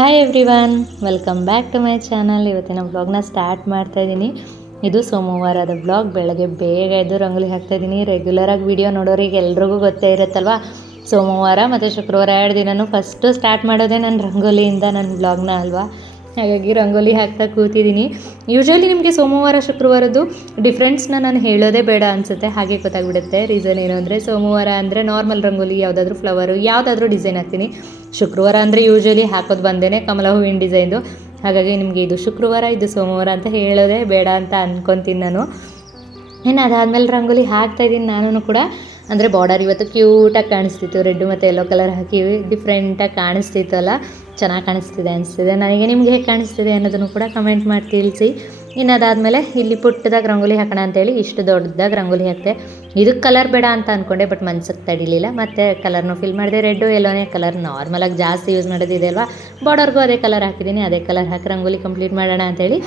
Hi everyone welcome back to my channel ಇವತ್ತಿನ ವ್ಲಾಗ್ನ start ಮಾಡ್ತಾ ಇದ್ದೀನಿ ಇದು ಸೋಮವಾರದ ಬ್ಲಾಗ್ ಬೆಳಗ್ಗೆ ಬೇಗ ಎದ್ದು ರಂಗೋಲಿ ಹಾಕ್ತಾ ಇದ್ದೀನಿ ರೆಗ್ಯುಲರಾಗಿ ವಿಡಿಯೋ ನೋಡೋರಿಗೆ ಎಲ್ರಿಗೂ ಗೊತ್ತೇ ಇರುತ್ತಲ್ವಾ? ಸೋಮವಾರ ಮತ್ತು ಶುಕ್ರವಾರ ಎರಡು ದಿನನೂ ಫಸ್ಟು ಸ್ಟಾರ್ಟ್ ಮಾಡೋದೇ ನನ್ನ ರಂಗೋಲಿಯಿಂದ ನನ್ನ ವ್ಲಾಗ್ನ ಅಲ್ವಾ? ಹಾಗಾಗಿ ರಂಗೋಲಿ ಹಾಕ್ತಾ ಕೂತಿದ್ದೀನಿ. ಯೂಶ್ವಲಿ ನಿಮಗೆ ಸೋಮವಾರ, ಶುಕ್ರವಾರದ್ದು ಡಿಫ್ರೆನ್ಸ್ನ ನಾನು ಹೇಳೋದೇ ಬೇಡ ಅನಿಸುತ್ತೆ. ಹಾಗೆ ಗೊತ್ತಾಗ್ಬಿಡುತ್ತೆ. ರೀಸನ್ ಏನು ಅಂದರೆ ಸೋಮವಾರ ಅಂದರೆ ನಾರ್ಮಲ್ ರಂಗೋಲಿ, ಯಾವುದಾದ್ರೂ ಫ್ಲವರು ಯಾವುದಾದ್ರೂ ಡಿಸೈನ್ ಹಾಕ್ತೀನಿ. ಶುಕ್ರವಾರ ಅಂದರೆ ಯೂಶ್ವಲಿ ಹಾಕೋದು ಬಂದೇ ಕಮಲ ಹೂವಿನ ಡಿಸೈನ್ದು ಹಾಗಾಗಿ ನಿಮಗೆ ಇದು ಶುಕ್ರವಾರ, ಇದು ಸೋಮವಾರ ಅಂತ ಹೇಳೋದೇ ಬೇಡ ಅಂತ ಅಂದ್ಕೊತೀನಿ ನಾನು. ಇನ್ನು ಅದಾದಮೇಲೆ ರಂಗೋಲಿ ಹಾಕ್ತಾ ಇದ್ದೀನಿ ನಾನು ಕೂಡ. ಅಂದರೆ ಬಾರ್ಡರ್ ಇವತ್ತು ಕ್ಯೂಟಾಗಿ ಕಾಣಿಸ್ತಿತ್ತು. ರೆಡ್ ಮತ್ತು ಯೆಲ್ಲೋ ಕಲರ್ ಹಾಕಿ ಡಿಫ್ರೆಂಟಾಗಿ ಕಾಣಿಸ್ತಿತ್ತಲ್ಲ. ಚೆನ್ನಾಗಿ ಕಾಣಿಸ್ತಿದೆ ಅನಿಸ್ತಿದೆ. ನನಗೆ ನಿಮ್ಗೆ ಹೇಗೆ ಕಾಣಿಸ್ತಿದೆ ಅನ್ನೋದನ್ನು ಕೂಡ ಕಮೆಂಟ್ ಮಾಡಿ ತಿಳಿಸಿ. ಇನ್ನದಾದಮೇಲೆ ಇಲ್ಲಿ ಪುಟ್ಟದಾಗ ರಂಗೋಲಿ ಹಾಕೋಣ ಅಂತೇಳಿ ಇಷ್ಟು ದೊಡ್ಡದಾಗಿ ರಂಗೋಲಿ ಹಾಕಿದೆ. ಇದಕ್ಕೆ ಕಲರ್ ಬೇಡ ಅಂತ ಅಂದ್ಕೊಂಡೆ ಬಟ್ ಮನ್ಸಕ್ಕೆ ತಡಿಲಿಲ್ಲ. ಮತ್ತು ಕಲರ್ನು ಫಿಲ್ ಮಾಡಿದೆ ರೆಡ್ಡು ಎಲ್ಲೋನೇ ಕಲರ್ ನಾರ್ಮಲಾಗಿ ಜಾಸ್ತಿ ಯೂಸ್ ಮಾಡೋದಿದೆ ಅಲ್ವಾ? ಬಾರ್ಡರ್ಗೂ ಅದೇ ಕಲರ್ ಹಾಕಿದ್ದೀನಿ ಅದೇ ಕಲರ್ ಹಾಕಿ ರಂಗೋಲಿ ಕಂಪ್ಲೀಟ್ ಮಾಡೋಣ ಅಂತೇಳಿ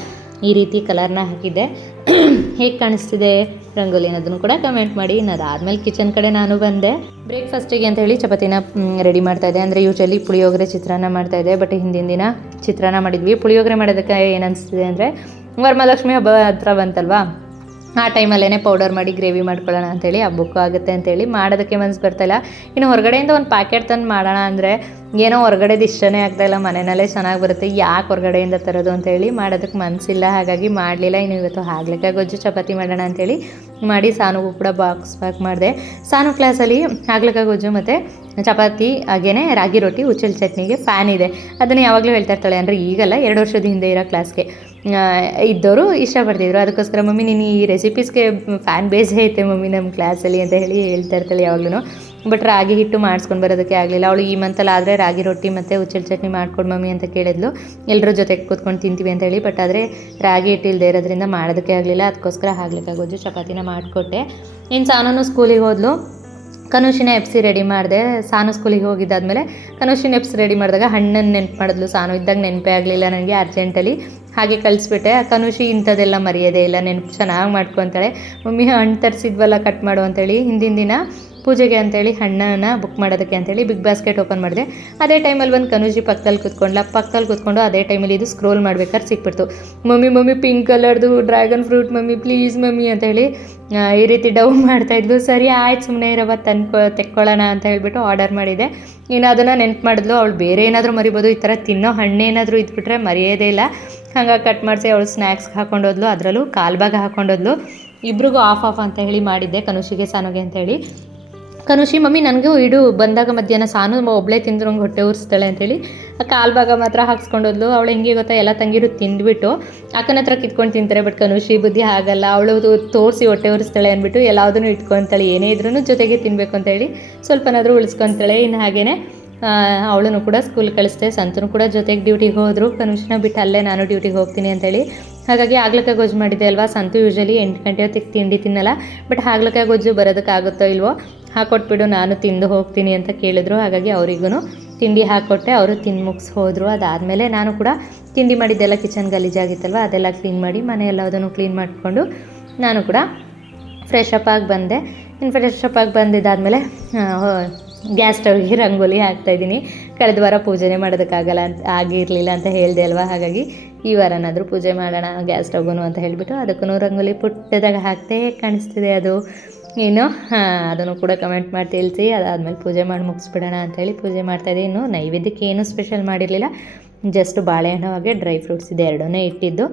ಈ ರೀತಿ ಕಲರ್ನ ಹಾಕಿದ್ದೆ. ಹೇಗೆ ಕಾಣಿಸ್ತಿದೆ ರಂಗೋಲಿ ಅನ್ನೋದನ್ನು ಕೂಡ ಕಮೆಂಟ್ ಮಾಡಿ. ಇನ್ನು ಅದಾದಮೇಲೆ ಕಿಚನ್ ಕಡೆ ನಾನು ಬಂದೆ. ಬ್ರೇಕ್ಫಾಸ್ಟಿಗೆ ಅಂತ ಹೇಳಿ ಚಪಾತಿನ ರೆಡಿ ಮಾಡ್ತಾ ಇದ್ದೆ. ಅಂದರೆ ಯೂಶಲಿ ಪುಳಿಯೋಗರೆ ಚಿತ್ರಾನ್ನ ಮಾಡ್ತಾ ಇದ್ದೆ. ಬಟ್ ಹಿಂದಿನ ದಿನ ಚಿತ್ರಾನ್ನ ಮಾಡಿದ್ವಿ. ಪುಳಿಯೋಗರೆ ಮಾಡೋದಕ್ಕೆ ಏನು ಅನಿಸ್ತಿದೆ ಅಂದರೆ ವರಮಹಾಲಕ್ಷ್ಮಿ ಹಬ್ಬ ಹತ್ರ ಬಂತಲ್ವಾ? ಆ ಟೈಮಲ್ಲೇ ಪೌಡರ್ ಮಾಡಿ ಗ್ರೇವಿ ಮಾಡ್ಕೊಳ್ಳೋಣ ಅಂತೇಳಿ ಹಬ್ಬಕ್ಕೂ ಆಗುತ್ತೆ ಅಂತೇಳಿ ಮಾಡೋದಕ್ಕೆ ಮನ್ಸು ಬರ್ತಾಯಿಲ್ಲ ಇನ್ನು ಹೊರಗಡೆಯಿಂದ ಒಂದು ಪ್ಯಾಕೆಟ್ ತಂದು ಮಾಡೋಣ ಅಂದರೆ ಏನೋ ಹೊರಗಡೆದು ಇಷ್ಟನೇ ಆಗ್ತಾಯಿಲ್ಲ ಮನೆಯಲ್ಲೇ ಚೆನ್ನಾಗಿ ಬರುತ್ತೆ. ಯಾಕೆ ಹೊರಗಡೆಯಿಂದ ತರೋದು ಅಂತೇಳಿ ಮಾಡೋದಕ್ಕೆ ಮನಸ್ಸಿಲ್ಲ ಹಾಗಾಗಿ ಮಾಡಲಿಲ್ಲ. ಇನ್ನು ಇವತ್ತು ಆಗ್ಲಿಕ್ಕೆ ಗೊಜ್ಜು ಚಪಾತಿ ಮಾಡೋಣ ಅಂತೇಳಿ ಮಾಡಿ ಸಾನುಗೂ ಕೂಡ ಬಾಕ್ಸ್ ಪ್ಯಾಕ್ ಮಾಡಿದೆ. ಸಾನು ಕ್ಲಾಸಲ್ಲಿ ಆಗ್ಲಿಕ್ಕೆ ಗೊಜ್ಜು ಮತ್ತು ಚಪಾತಿ, ಹಾಗೇನೆ ರಾಗಿ ರೊಟ್ಟಿ ಉಚ್ಚಲ್ ಚಟ್ನಿಗೆ ಫ್ಯಾನ್ ಇದೆ. ಅದನ್ನು ಯಾವಾಗಲೂ ಹೇಳ್ತಾ ಇರ್ತಾಳೆ ಅಂದರೆ ಈಗಲ್ಲ ಎರಡು ವರ್ಷದ ಹಿಂದೆ ಇರೋ ಕ್ಲಾಸ್ಗೆ ಇದ್ದವರು ಇಷ್ಟಪಡ್ತಿದ್ರು. ಅದಕ್ಕೋಸ್ಕರ ಮಮ್ಮಿ, ನೀನು ಈ ರೆಸಿಪೀಸ್ಗೆ ಫ್ಯಾನ್ ಬೇಸೇ ಐತೆ ಮಮ್ಮಿ ನಮ್ಮ ಕ್ಲಾಸಲ್ಲಿ ಅಂತ ಹೇಳಿ ಹೇಳ್ತಾ ಇರ್ತಾಳೆ ಯಾವಾಗಲೂ ಬಟ್ ರಾಗಿ ಹಿಟ್ಟು ಮಾಡಿಸ್ಕೊಂಡು ಬರೋದಕ್ಕೆ ಆಗಲಿಲ್ಲ. ಅವಳು ಈ ಮಂತಲ್ಲಿ ಆದರೆ ರಾಗಿ ರೊಟ್ಟಿ ಮತ್ತು ಉಚ್ಚಲ್ ಚಟ್ನಿ ಮಾಡ್ಕೊಂಡು ಮಮ್ಮಿ ಅಂತ ಕೇಳಿದ್ಲು. ಎಲ್ಲರ ಜೊತೆಗೆ ಕೂತ್ಕೊಂಡು ತಿಂತೀವಿ ಅಂತ ಹೇಳಿ ಬಟ್ ಆದರೆ ರಾಗಿ ಹಿಟ್ಟು ಇಲ್ಲದೆ ಇರೋದ್ರಿಂದ ಮಾಡೋದಕ್ಕೆ ಆಗಲಿಲ್ಲ. ಅದಕ್ಕೋಸ್ಕರ ಆಗ್ಲಿಕ್ಕಾಗೋದು ಚಪಾತಿನ ಮಾಡಿಕೊಟ್ಟೆ. ಇನ್ನು ಸಾನೂ ಸ್ಕೂಲಿಗೆ ಹೋದ್ಲು. ಕನುಷಿನ ಎಪ್ಸಿ ರೆಡಿ ಮಾಡಿದೆ. ಸಾನು ಸ್ಕೂಲಿಗೆ ಹೋಗಿದ್ದಾದ್ಮೇಲೆ ಕನುಷಿನ ಎಪ್ಸಿ ರೆಡಿ ಮಾಡಿದಾಗ ಹಣ್ಣನ್ನು ನೆನ್ಪು ಮಾಡಿದ್ಲು ಸಾನು. ಇದ್ದಾಗ ನೆನಪೇ ಆಗಲಿಲ್ಲ ನನಗೆ ಅರ್ಜೆಂಟಲ್ಲಿ ಹಾಗೆ ಕಳಿಸ್ಬಿಟ್ಟೆ ಕನುಷಿ ಇಂಥದ್ದೆಲ್ಲ ಮರೆಯೋದೇ ಇಲ್ಲ, ನೆನಪು ಚೆನ್ನಾಗಿ ಮಾಡ್ಕೊತಾಳೆ. ಮಮ್ಮಿ ಹಣ್ಣು ತರಿಸಿದ್ವಲ್ಲ ಕಟ್ ಮಾಡು ಅಂತೇಳಿ, ಹಿಂದಿನ ದಿನ ಪೂಜೆಗೆ ಅಂತೇಳಿ ಹಣ್ಣನ್ನು ಬುಕ್ ಮಾಡೋದಕ್ಕೆ ಅಂತೇಳಿ ಬಿಗ್ ಬಾಸ್ಕೆಟ್ ಓಪನ್ ಮಾಡಿದೆ. ಅದೇ ಟೈಮಲ್ಲಿ ಬಂದು ಕನುಜಿ ಪಕ್ಕದಲ್ಲಿ ಕೂತ್ಕೊಂಡ್ಲ ಪಕ್ಕದಲ್ಲಿ ಕೂತ್ಕೊಂಡು ಅದೇ ಟೈಮಲ್ಲಿ ಇದು ಸ್ಕ್ರೋಲ್ ಮಾಡ್ಬೇಕಾದ್ರೆ ಸಿಕ್ಬಿಡ್ತು. ಮಮ್ಮಿ ಮಮ್ಮಿ ಪಿಂಕ್ ಕಲರ್ದು dragon fruit mummy please mummy ಅಂತ ಹೇಳಿ ಈ ರೀತಿ ಡವ್ ಮಾಡ್ತಾಯಿದ್ಲು ಸರಿ, ಆಯ್ತು ಸುಮ್ಮನೆ ಇರವ ತಂದ್ಕೊ, ತೆಕ್ಕೊಳ್ಳೋಣ ಅಂತ ಹೇಳಿಬಿಟ್ಟು ಆರ್ಡರ್ ಮಾಡಿದೆ. ಇನ್ನು ಅದನ್ನು ನೆನ್ಪು ಮಾಡಿದ್ಲು, ಅವಳು ಬೇರೆ ಏನಾದರೂ ಮರಿಬೋದು, ಈ ಥರ ತಿನ್ನೋ ಹಣ್ಣೇನಾದರೂ ಇದ್ಬಿಟ್ರೆ ಮರೆಯೋದೇ ಇಲ್ಲ. ಹಂಗಾಗಿ ಕಟ್ ಮಾಡಿಸಿ ಅವಳು ಸ್ನ್ಯಾಕ್ಸ್ಗೆ ಹಾಕೊಂಡೋದ್ಲು ಅದರಲ್ಲೂ ಕಾಲ್ಬಾಗ ಹಾಕೊಂಡೋದ್ಲು ಇಬ್ರಿಗೂ ಆಫ್ ಆಫ್ ಅಂತ ಹೇಳಿ ಮಾಡಿದ್ದೆ ಕನುಷಿಗೆ, ಸಾನುಗೆ ಅಂತ ಹೇಳಿ. ಕನುಷಿ, ಮಮ್ಮಿ ನನಗೂ ಇಡು, ಬಂದಾಗ ಮಧ್ಯಾಹ್ನ ಸಾನು ಒಬ್ಬಳೇ ತಿಂದ್ರು ನಂಗೆ ಹೊಟ್ಟೆ ಉರಿಸ್ತಾಳೆ ಅಂತೇಳಿ ಆ ಕಾಲು ಭಾಗ ಮಾತ್ರ ಹಾಕ್ಸ್ಕೊಂಡೋದ್ಲು ಅವಳು ಹೆಂಗೆ ಗೊತ್ತಾ, ಎಲ್ಲ ತಂಗಿರು ತಿಂದ್ಬಿಟ್ಟು, ಅಕ್ಕನ ಹತ್ರ ಕಿತ್ಕೊಂಡು ತಿಂತಾರೆ ಬಟ್ ಕನುಷಿ ಬುದ್ಧಿ ಆಗಲ್ಲ ಅವಳು ತೋರಿಸಿ ಹೊಟ್ಟೆ ಉರಿಸ್ತಾಳೆ ಅಂದ್ಬಿಟ್ಟು ಎಲ್ಲದನ್ನು ಇಟ್ಕೊತಾಳೆ, ಏನೇ ಇದ್ರೂ ಜೊತೆಗೆ ತಿನ್ನಬೇಕು ಅಂತೇಳಿ ಸ್ವಲ್ಪನಾದರೂ ಉಳಿಸ್ಕೊತಾಳೆ. ಇನ್ನು ಹಾಗೇನೆ ಅವಳನ್ನು ಕೂಡ ಸ್ಕೂಲ್ ಕಳಿಸ್ದೆ. ಸಂತನು ಕೂಡ ಜೊತೆಗೆ ಡ್ಯೂಟಿಗೆ ಹೋದರು. ಕನುಷನ ಬಿಟ್ಟು ಅಲ್ಲೇ ನಾನು ಡ್ಯೂಟಿಗೆ ಹೋಗ್ತೀನಿ ಅಂತೇಳಿ. ಹಾಗಾಗಿ ಹಾಗ್ಲಕಾಯಿ ಗೊಜ್ಜು ಮಾಡಿದ್ದೆ ಅಲ್ವಾ? ಸಂತು ಯೂಶಲಿ ಎಂಟು ಗಂಟೆ ಹೊತ್ತಿಗೆ ತಿಂಡಿ ತಿನ್ನಲ್ಲ. ಬಟ್ ಹಾಗ್ಲಕಾಯಿ ಗೊಜ್ಜು ಬರೋದಕ್ಕಾಗುತ್ತೋ ಇಲ್ವೋ? ಹಾಕೊಟ್ಬಿಡು, ನಾನು ತಿಂದು ಹೋಗ್ತೀನಿ ಅಂತ ಕೇಳಿದ್ರು. ಹಾಗಾಗಿ ಅವ್ರಿಗೂ ತಿಂಡಿ ಹಾಕ್ಕೊಟ್ಟೆ ಅವರು ತಿಂದು ಮುಗಿಸ್ ಹೋದರು. ಅದಾದಮೇಲೆ ನಾನು ಕೂಡ ತಿಂಡಿ ಮಾಡಿದ್ದೆಲ್ಲ ಕಿಚನ್ ಗಲೀಜಾಗಿತ್ತಲ್ವ ಅದೆಲ್ಲ ಕ್ಲೀನ್ ಮಾಡಿ ಮನೆ ಎಲ್ಲದನ್ನು ಕ್ಲೀನ್ ಮಾಡಿಕೊಂಡು ನಾನು ಕೂಡ ಫ್ರೆಶ್ ಅಪ್ ಆಗಿ ಬಂದೆ. ಇನ್ನು ಫ್ರೆಶ್ ಅಪ್ ಆಗಿ ಬಂದಿದ್ದಾದಮೇಲೆ ಗ್ಯಾಸ್ ಸ್ಟವ್ಗೆ ರಂಗೋಲಿ ಹಾಕ್ತಾಯಿದ್ದೀನಿ ಕಳೆದ ವಾರ ಪೂಜೆನೇ ಮಾಡೋದಕ್ಕಾಗಲ್ಲ ಅಂತ, ಆಗಿರಲಿಲ್ಲ ಅಂತ ಹೇಳಿದೆ ಅಲ್ವಾ? ಹಾಗಾಗಿ ಈ ವಾರನಾದರೂ ಪೂಜೆ ಮಾಡೋಣ ಗ್ಯಾಸ್ ಸ್ಟವ್ಗೂ ಅಂತ ಹೇಳಿಬಿಟ್ಟು ಅದಕ್ಕೂ ರಂಗೋಲಿ ಪುಟ್ಟದಾಗ ಹಾಕ್ತೇ ಕಾಣಿಸ್ತಿದೆ ಅದು. ಏನು ಅದನ್ನು ಕೂಡ ಕಮೆಂಟ್ ಮಾಡಿ ತಿಳಿಸಿ, ಅದಾದಮೇಲೆ ಪೂಜೆ ಮಾಡಿ ಮುಗಿಸ್ಬಿಡೋಣ ಅಂತೇಳಿ ಪೂಜೆ ಮಾಡ್ತಾಯಿದ್ದೆ ಇನ್ನು ನೈವೇದ್ಯಕ್ಕೆ ಏನೂ ಸ್ಪೆಷಲ್ ಮಾಡಿರಲಿಲ್ಲ. ಜಸ್ಟ್ ಬಾಳೆಹಣ್ಣು ಹಾಗೆ ಡ್ರೈ ಫ್ರೂಟ್ಸ್ ಇದೆ, ಎರಡನ್ನೇ ಇಟ್ಟಿದ್ದು.